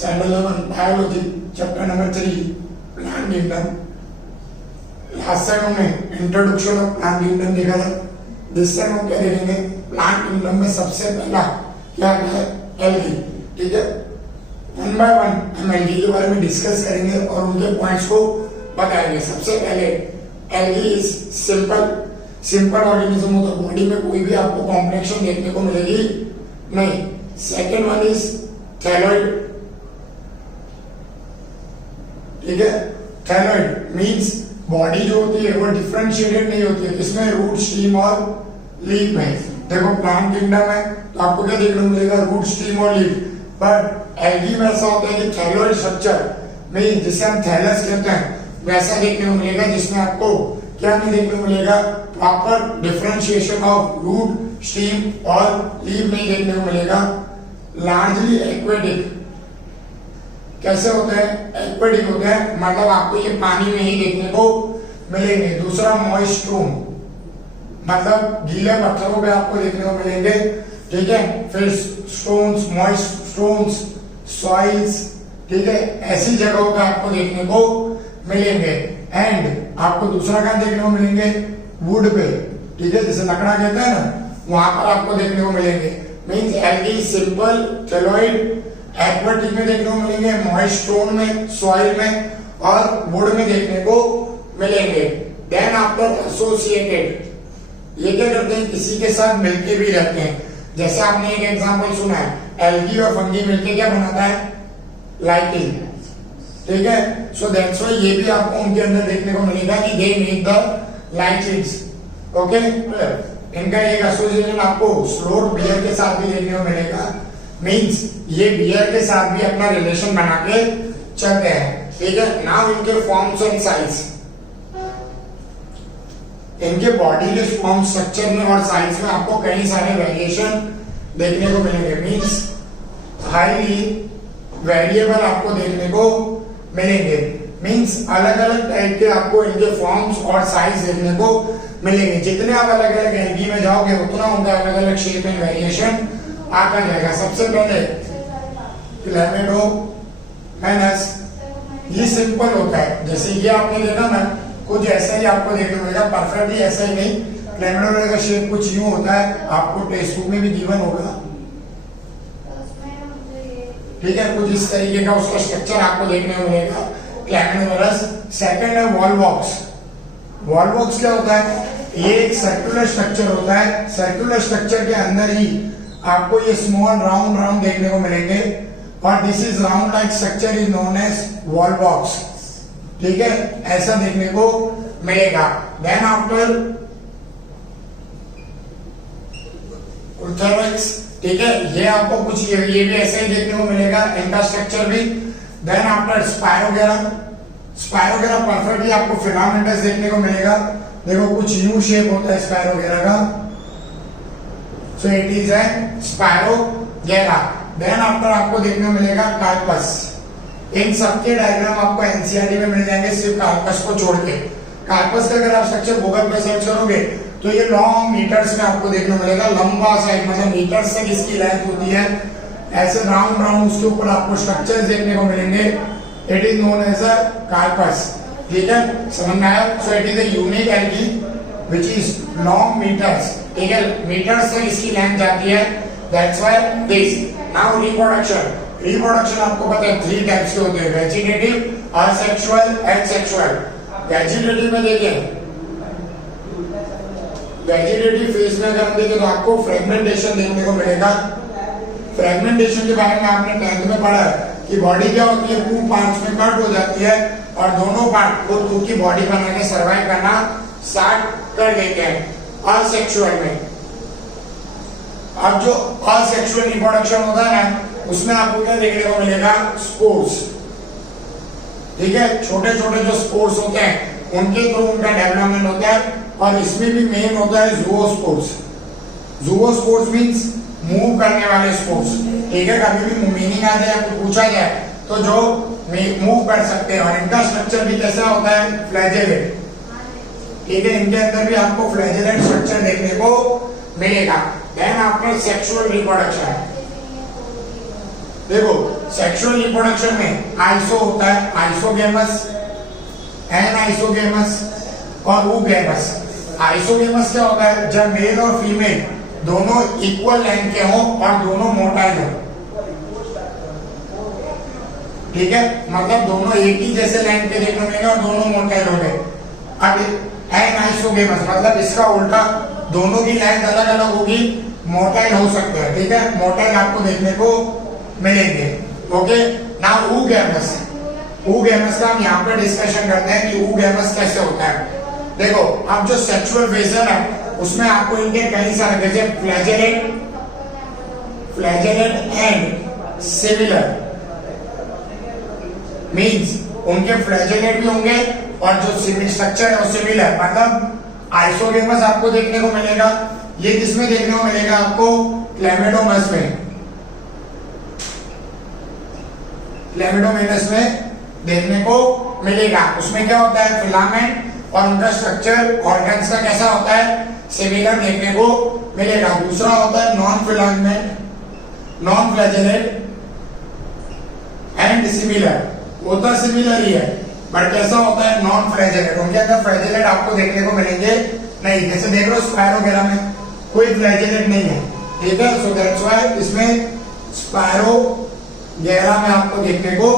Chapter 11 Biology, Chapter number 3 Plant Kingdom. Last time हमने introduction of plant kingdom देखा था। This time हम क्या देखेंगे, प्लांट किंगडम में सबसे पहला क्या है, एल्गी। ठीक है, वन बाय वन हम एल्गी के बारे में डिस्कस करेंगे और उनके पॉइंट्स को बताएंगे। सबसे पहले एल्गी इज सिंपल ऑर्गेनिज्म होता है, बॉडी में कोई भी आपको कॉम्प्लेक्शन देखने को मिलेगी नहीं। Second one is thalloid. ठीक है, थैलॉइड मींस बॉडी जो होती है वो डिफरेंशिएटेड नहीं होती है, इसमें रूट, स्टीम और लीफ में। देखो प्लांट किंगडम है तो आपको क्या देखने को मिलेगा, रूट, स्टीम और लीफ। बट एल्गी में ऐसा होता है कि थैलॉइड स्ट्रक्चर में, जिसे हम थैलस कहते हैं, वैसा देखने को मिलेगा, जिसमें आपको क्या नहीं देखने को मिलेगा, proper differentiation of root, stem और लीफ नहीं देखने को मिलेगा। Largely aquatic. कैसे होते हैं, एक्वेटिक होते हैं, मतलब आपको ये पानी में ही देखने को मिलेंगे। दूसरा मॉइस्ट स्टोन, मतलब गीले पत्थरों पे आपको देखने को मिलेंगे। ठीक है, फिर स्टोन्स, मॉइस्ट स्टोन्स, सॉइल्स, ठीक है, ऐसी जगहों पे आपको देखने को मिलेंगे। एंड आपको दूसरा कहां देखने को मिलेंगे, वुड पे। ठीक है, जैसे लकड़ा कहते हैं ना, वहां पर आपको देखने को मिलेंगे। Means algae simple, thalloid, aquatic में देखने को मिलेंगे, मॉइस्ट स्टोन में, सॉइल में और वुड में देखने को मिलेंगे। देन आफ्टर एसोसिएटेड, ये क्या करते हैं, किसी के साथ मिलके भी रहते हैं। जैसे आपने एक एग्जांपल सुना है, एल्गी और फंगी मिलके क्या बनाता है, लाइटिंग। ठीक है, सो दैट्स व्हाई ये भी आपको उनके अंदर देखने को मिलेगा कि they make the lightings. Okay, इनका एक एसोसिएशन आपको स्लोट बियर के साथ भी देखने को मिलेगा। मींस ये बियर के साथ भी अपना रिलेशन बना के चलते हैं। ठीक है, नाउ इनके फॉर्म्स एंड साइज, इनके बॉडी के फॉर्म, स्ट्रक्चर में और साइज में आपको कई सारे वेरिएशन देखने को मिलेंगे। मींस हाईली वेरिएबल आपको देखने को मिलेंगे। मींस अलग अलग टाइप के आपको इनके फॉर्म्स और साइज देखने को मिलेंगे। जितने आप अलग अलग एल्गी में जाओगे उतना उनका अलग अलग शेप एंड वेरिएशन आता जाएगा। सबसे पहले क्लैमिडोमोनास, ये सिंपल होता है, जैसे ये आपने देखा ना, कुछ ऐसा ही आपको देखने को मिलेगा, परफेक्टली ऐसा ही नहीं। क्लैमिडोमोनास का शेप कुछ यूं होता है, आपको टेक्स्ट बुक में भी गिवन होगा। ठीक है, कुछ इस तरीके का उसका स्ट्रक्चर आपको देखने को मिलेगा, क्लैमिडोमोनास। सेकंड है वॉलवॉक्स। वॉलवॉक्स क्या होता है, ये एक सर्कुलर स्ट्रक्चर होता है। सर्कुलर स्ट्रक्चर के अंदर ही आपको ये स्मॉल राउंड देखने को मिलेंगे और this is round like structure is known as volvox. ठीक है, ऐसा देखने को मिलेगा। देन आफ्टर उल्थेरिक्स, ठीक है, ये आपको कुछ ये भी ऐसे ही देखने को मिलेगा, इनका स्ट्रक्चर भी। Then after spirogyra, spirogyra perfectly आपको फिलामेंटस देखने को मिलेगा। देखो कुछ यूं शेप होता है स्पायरोगेरा का, so it is a spirogyra. Then after आपको देखने को मिलेगा कार्पस। इन सबके डायग्राम आपको एनसीईआरटी में मिल जाएंगे, सिर्फ कार्पस को छोड़ के। कार्पस का अगर आप स्ट्रक्चर गूगल पे सर्च करोगे तो ये लॉन्ग मीटर्स में आपको देखने को मिलेगा, लंबा साइड, मतलब मीटर्स तक इसकी लेंथ होती है। ऐसे राउंड उसके ऊपर आपको स्ट्रक्चर्स देखने को मिलेंगे। It is known as a carpus. ठीक है, समझ में आया? So it is a unique algae which is long metres. ठीक है, मीटर्स तक इसकी लेंथ जाती है, that's why this. Now reproduction. Reproduction आपको पता है 3 टाइप्स के होते हैं, vegetative, asexual and sexual. Vegetative में देखें, वेजिटेटिव फेज में अगर हम देखें तो आपको फ्रेगमेंटेशन देखने को मिलेगा। फ्रेगमेंटेशन के बारे में आपने 10th में पढ़ा है कि बॉडी क्या होती है, 2 पार्ट्स में कट हो जाती है और दोनों पार्ट को खुद की बॉडी बना के सर्वाइव करना स्टार्ट कर देते हैं। असेक्सुअल में, अब जो असेक्सुअल रिप्रोडक्शन होता है ना, उसमें आपको क्या देखने को मिलेगा, स्पोर्स। ठीक है, छोटे छोटे जो स्पोर्स होते हैं उनके थ्रू उनका डेवलपमेंट होता है। और इसमें भी मेन होता है ज़ूओस्पोर्स। ज़ूओस्पोर्स मींस मूव करने वाले स्पोर्स। ठीक है, कभी भी मीनिंग आ जाए आपको पूछा जाए तो जो मूव कर सकते हैं। और इनका स्ट्रक्चर भी कैसा होता है, फ्लैजेलेट। ठीक है, इनके अंदर भी आपको फ्लैजेलेट स्ट्रक्चर देखने को मिलेगा। देन आफ्टर सेक्सुअल रिप्रोडक्शन, देखो सेक्सुअल रिप्रोडक्शन में आइसो होता है, आइसोगेमस, एन आइसोगेमस और ऊगेमस। आइसोगेमस क्या होता है? जब मेल और फीमेल दोनों इक्वल लेंथ के हों और दोनों मोटाइल हों, ठीक है, मतलब दोनों एक ही जैसे लेंथ के देखने मिलेंगे और दोनों मोटाइल हो गए। अब एन आइसोगेमस मतलब इसका उल्टा, दोनों की लेंथ अलग अलग होगी, मोटाइल हो सकते हैं, ठीक है, मोटाइल आपको देखने को मिलेंगे। ओके, नाउ ऊगेमस, ऊगेमस का हम यहाँ पे डिस्कशन करते हैं कि ऊगेमस कैसे होता है। देखो अब जो सेक्सुअल वेसल है उसमें आपको इनके कई सारे, जैसे flagellate, flagellate and similar, means उनके फ्लैजेलेट भी होंगे और जो स्ट्रक्चर है वो सिमिलर, मतलब आइसोगेमस आपको देखने को मिलेगा। ये किसमें देखने को मिलेगा? आपको क्लेमिडोमस में, क्लेमिडोमेनस में देखने को मिलेगा। उसमें क्या होता है? फिलामेंट, और उनका स्ट्रक्चर ऑर्गन्स का कैसा होता है? सिमिलर देखने को मिलेगा। दूसरा होता है non filament, non flagellate and similar, वो तो सिमिलर ही है बट कैसा होता है? Non flagellate. उनके अंदर फ्लैजेलेट आपको देखने को मिलेंगे नहीं, जैसे देख लो स्पायरो वगैरह में कोई फ्लैजेलेट नहीं है, ठीक है, सो दैट्स व्हाई इसमें स्पायरो वगैरह में आपको देखने को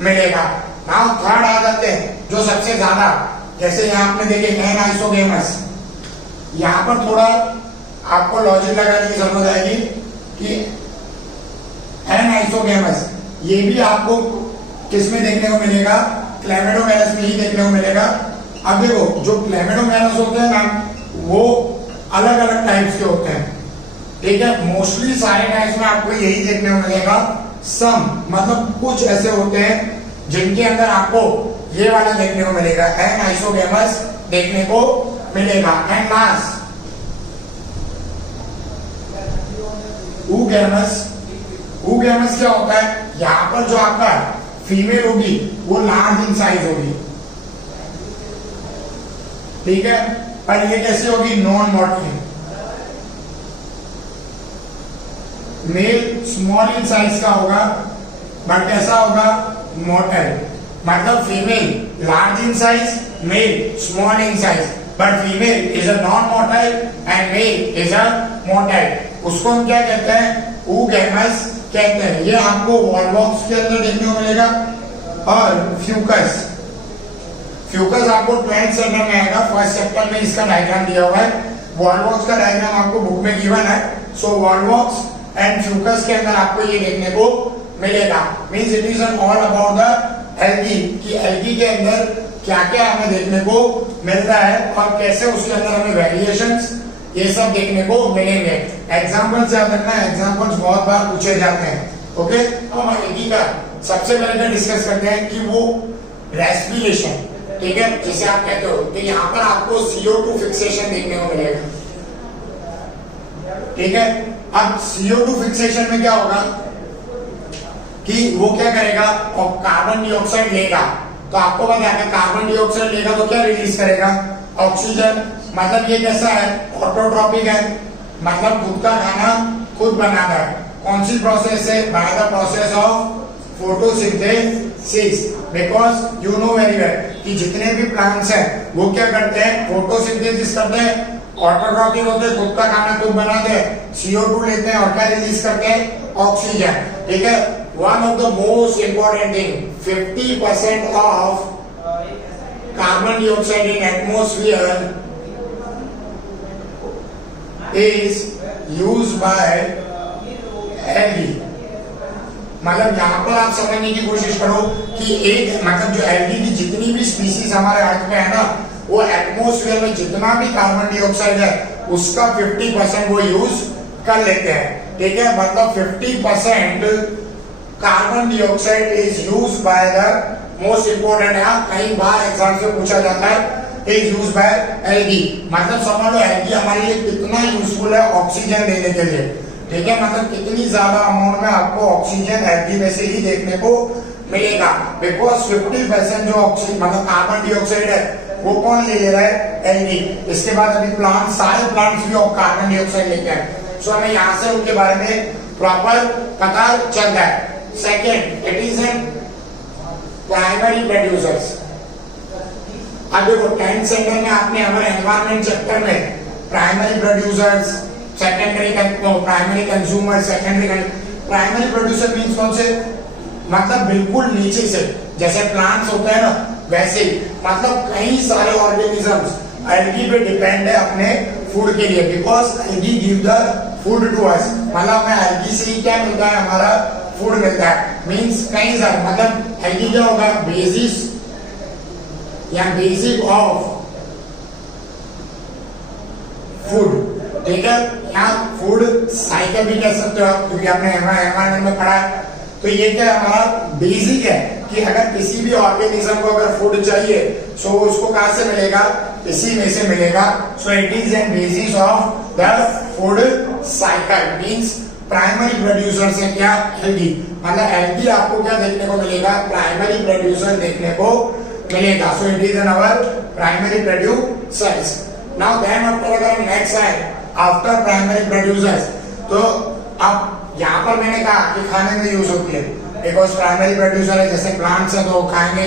मिलेगा। नाउ थर्ड आ जाते हैं जो सबसे ज्यादा, जैसे यहाँ आपने देखे एन आइसोगेमस, यहाँ पर थोड़ा आपको लॉजिक लगाने की जरूरत आएगी कि एन आइसोगेमस ये भी आपको किसमें देखने को मिलेगा? क्लेमिडोमेनस में ही देखने को मिलेगा। अब देखो जो क्लेमिडोमेनस होते हैं ना वो अलग अलग टाइप्स के होते हैं, ठीक है, मोस्टली सारे टाइप्स में आपको यही देखने को मिलेगा। सम मतलब कुछ ऐसे होते हैं जिनके अंदर आपको ये वाला देखने को मिलेगा, एन आइसोगेमस देखने को मिलेगा। एंड लास्ट ऊगेमस, ऊगेमस क्या होता है? यहाँ पर जो आपका फीमेल होगी वो लार्ज इन साइज होगी, ठीक है, पर ये कैसी होगी? Non motile. Male small in size का होगा बट कैसा होगा? मोटाइल। मतलब female large in size, male small in size, but female is a non motile and male is a motile. उसको हम क्या कहते हैं? ऊगेमस कहते हैं। ये आपको वॉलवॉक्स के अंदर देखने को मिलेगा। और फ्यूकस, फ्यूकस आपको 12th चैप्टर में आएगा, फर्स्ट चैप्टर में इसका डायग्राम दिया हुआ है। वॉलवॉक्स का डायग्राम आपको बुक में गिवन है। सो वॉलवॉक्स एंड फ्यूकस के अंदर आपको ये देखने को मिलेगा। Means it is all about the algae, कि एल्गी के अंदर क्या क्या हमें देखने को मिलता है और कैसे उसके अंदर हमें वेरिएशंस ये सब देखने को मिलेंगे। एग्जांपल्स याद रखना, एग्जांपल्स बहुत बार पूछे जाते हैं। ओके, तो हम एल्गी का सबसे पहले डिस्कस करते हैं कि वो रेस्पिरेशन, ठीक है, जिसे आप कहते हो, तो यहाँ पर आपको CO2 फिक्सेशन देखने को मिलेगा, ठीक है। अब CO2 फिक्सेशन में क्या होगा कि वो क्या करेगा? और कार्बन डाइऑक्साइड लेगा, तो आपको पता है कार्बन डाइऑक्साइड लेगा तो क्या रिलीज करेगा? ऑक्सीजन। मतलब ये कैसा है? ऑटोट्रॉपिक है, मतलब खुद का खाना खुद बनाता है। कौन सी प्रोसेस से? By the process of photosynthesis. Because you know very well कि जितने भी प्लांट्स हैं वो क्या करते हैं? फोटोसिंथेसिस करते हैं, ऑटोट्रॉपिक होते हैं, खुद का खाना खुद बनाते हैं, CO2 लेते हैं और क्या रिलीज करते हैं? ऑक्सीजन, ठीक है। One of the most important thing, 50% of carbon dioxide in atmosphere is used by algae। मतलब यहाँ पर आप समझने की कोशिश करो कि एक मतलब जो एल्गी की जितनी भी स्पीसीज हमारे अर्थ में है ना, वो एटमोस्फेयर में जितना भी कार्बन डाइऑक्साइड है उसका 50% वो यूज कर लेते हैं, ठीक है। मतलब 50% carbon dioxide is used by the most important है, कई बार एग्जाम से पूछा जाता है, इज यूज्ड बाय एल्गी। मतलब समझ लो एल्गी हमारे लिए कितना यूजफुल है ऑक्सीजन देने के लिए, ठीक है। मतलब कितनी ज्यादा अमाउंट में आपको ऑक्सीजन एल्गी में से ही देखने को मिलेगा। बिकॉज 50% जो ऑक्सीजन मतलब कार्बन डाइऑक्साइड है वो कौन ले रहा है? एल्गी। इसके बाद अभी प्लांट, सारे प्लांट्स भी कार्बन डाइऑक्साइड लेते हैं। सो हमें यहाँ से उनके बारे में प्रॉपर पता चल रहा है। Second it is N primary producers. अब देखो 10th स्टैंडर्ड में आपने हमारे एनवायरमेंट चैप्टर में primary producers, secondary primary consumer, secondary primary producer means कौन से, मतलब बिल्कुल नीचे से, जैसे प्लांट्स होते हैं ना वैसे ही, मतलब कई सारे ऑर्गेनिजम्स एल्गी पे डिपेंड है अपने फूड के लिए, because algae give the food to us, मतलब हमें एल्गी से ही क्या मिलता है, हमारा फूड मिलता है। मींस कई सारे, मतलब एल्गी क्या होगा, बेसिस या बेसिक ऑफ फूड, ठीक है, या फूड साइकिल भी कह सकते हो आप, क्योंकि आपने एनवायरमेंट में पढ़ा है। तो ये क्या हमारा बेसिक है कि अगर किसी भी ऑर्गेनिज्म को अगर फूड चाहिए सो उसको कहां से मिलेगा, इसी में से मिलेगा। So it is N basis of the food cycle, means primary producer से क्या, एल्गी, मतलब एल्गी आपको क्या देखने को मिलेगा, प्राइमरी प्रोड्यूसर देखने को मिलेगा। So it is an our primary producers. Now then अगर नेक्स्ट है आफ्टर प्राइमरी प्रोड्यूसर्स, तो अब यहाँ पर मैंने कहा कि खाने में यूज होती है, बिकॉज प्राइमरी प्रोड्यूसर है, जैसे प्लांट्स है तो खाएंगे।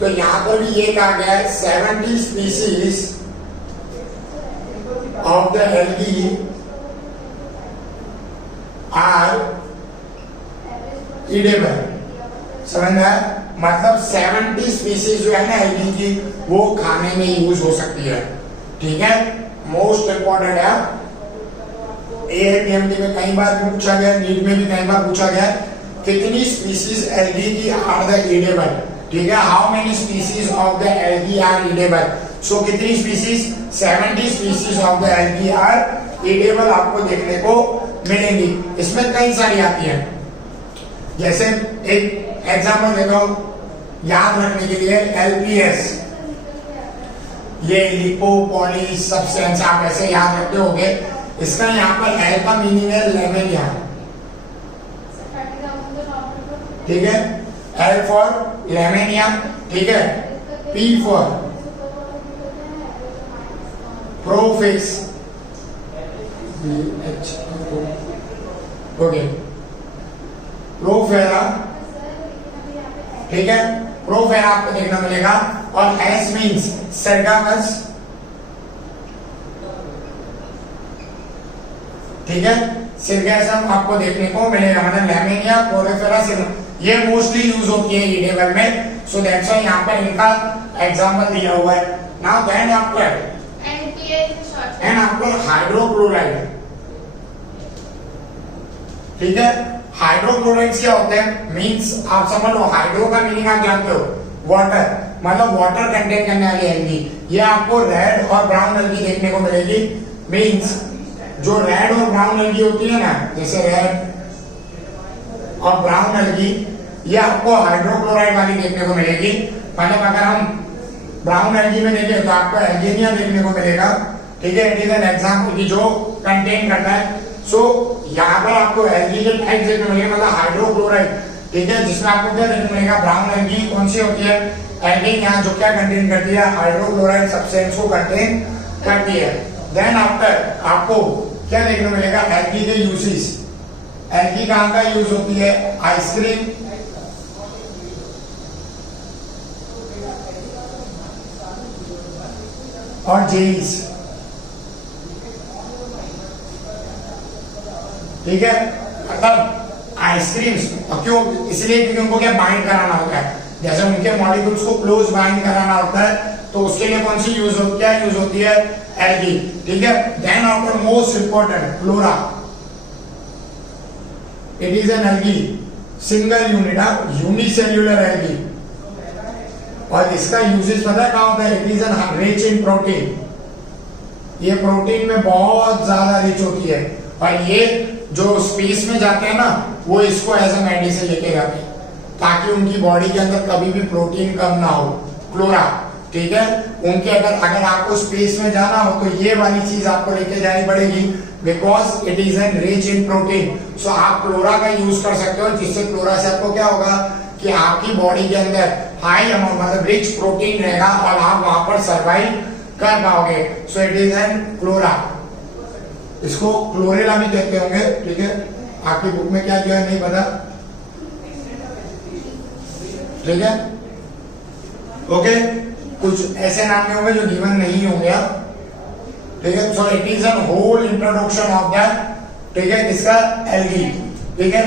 तो यहाँ पर भी ये कहा गया है 70 species of the algae are edible, समझ में आया, मतलब 70 स्पीसीज जो है ना एल्गी की वो खाने में यूज हो सकती है, ठीक है। मोस्ट इंपॉर्टेंट है, एपीएमटी में कई बार पूछा गया, नीट में भी कई बार पूछा गया, कितनी स्पीसीज एल्गी की आर द ईडेबल, ठीक है, how many species of the algae are edible. So कितनी species, 70 species of the algae are edible आपको देखने को मिलेंगी। इसमें कई सारी आती है, जैसे एक एग्जाम्पल देखो याद रखने के लिए, एलपीएस, ये लिपोपॉली सब्सटेंस, आप ऐसे याद रखते होंगे। इसका यहाँ पर एल का मीनिंग है लेमेनिया, ठीक है, एल फॉर लेमेनिया, ठीक है, पी फॉर प्रोफिक्स, ओके, प्रोफेरा, ठीक है, प्रोफेरा आपको देखना मिलेगा। और एस मीन्स सरगामस, ठीक है, सिरगैसम आपको देखने को मिलेगा, मतलब लेमेनिया, प्रोफेरा, ये मोस्टली यूज होती है ईडेबल में। सो दैट्स व्हाई यहाँ पर इनका एग्जांपल दिया हुआ है। नाउ देन आफ्टर हाइड्रोक्लोराइड, ठीक है, हाइड्रोक्लोराइड्स क्या होते हैं, मींस आप समझ लो, हाइड्रो का मीनिंग आप जानते हो, वाटर, मतलब वाटर कंटेन करने वाली एल्गी। ये आपको रेड और ब्राउन एल्गी देखने को मिलेगी, मींस जो रेड और ब्राउन एल्गी होती है ना, जैसे रेड और ब्राउन एल्गी, ये आपको हाइड्रोक्लोराइड वाली देखने को मिलेगी। मतलब अगर हम ब्राउन एल्गी में देखें तो आपको एल्गेनिया देखने को मिलेगा, ठीक है, इट इज एन एग्जांपल की जो कंटेन करता है। सो यहाँ पर आपको एल्गी के टाइप देखने को मिलेगा, मतलब हाइड्रोक्लोराइड, ठीक है, जिसमें आपको क्या देखने को मिलेगा, ब्राउन एल्गी कौन सी होती है, एल्गेनिया, जो क्या कंटेन करती है, हाइड्रोक्लोराइड सब्सटेंस को कंटेन करती है। देन आफ्टर आपको क्या देखने को मिलेगा, एल्गी के यूजेस, एल्गी कहाँ का यूज होती है, आइसक्रीम, और जेलीज, ठीक है, मतलब आइसक्रीम्स, क्यों, इसलिए क्योंकि उनको क्या बाइंड कराना होता है, जैसे उनके मॉलिक्यूल्स को क्लोज बाइंड कराना होता है, तो उसके लिए कौन सी यूज होती है, यूज होती है एल्गी, ठीक है। Then after most important flora, it is an algae, single unit, unicellular algae, और इसका यूजेस पता है क्या होता है, it is an rich in protein, ये प्रोटीन में बहुत ज्यादा रिच होती है, और ये जो स्पेस में जाते हैं ना वो इसको एज ए मेडिसिन लेके जाते हैं, ताकि उनकी बॉडी के अंदर कभी भी प्रोटीन कम ना हो, क्लोरा, ठीक है, उनके अगर आपको स्पेस में जाना हो तो ये वाली चीज आपको लेके जानी पड़ेगी, because it is an rich in protein. So आप क्लोरा का यूज कर सकते हो, जिससे क्लोरा से आपको क्या होगा कि आपकी बॉडी के अंदर हाई अमाउंट, मतलब रिच प्रोटीन रहेगा और आप वहां पर सर्वाइव कर पाओगे। सो इट इज एन क्लोरा, इसको क्लोरेला भी कहते होंगे, ठीक है, आपकी बुक में क्या दिया नहीं पता, ठीक है, ओके। कुछ ऐसे नाम नहीं होंगे जो गिवन नहीं होंगे, ठीक है। So it is an whole introduction of that, ठीक है, किसका, एल्गी, ठीक है।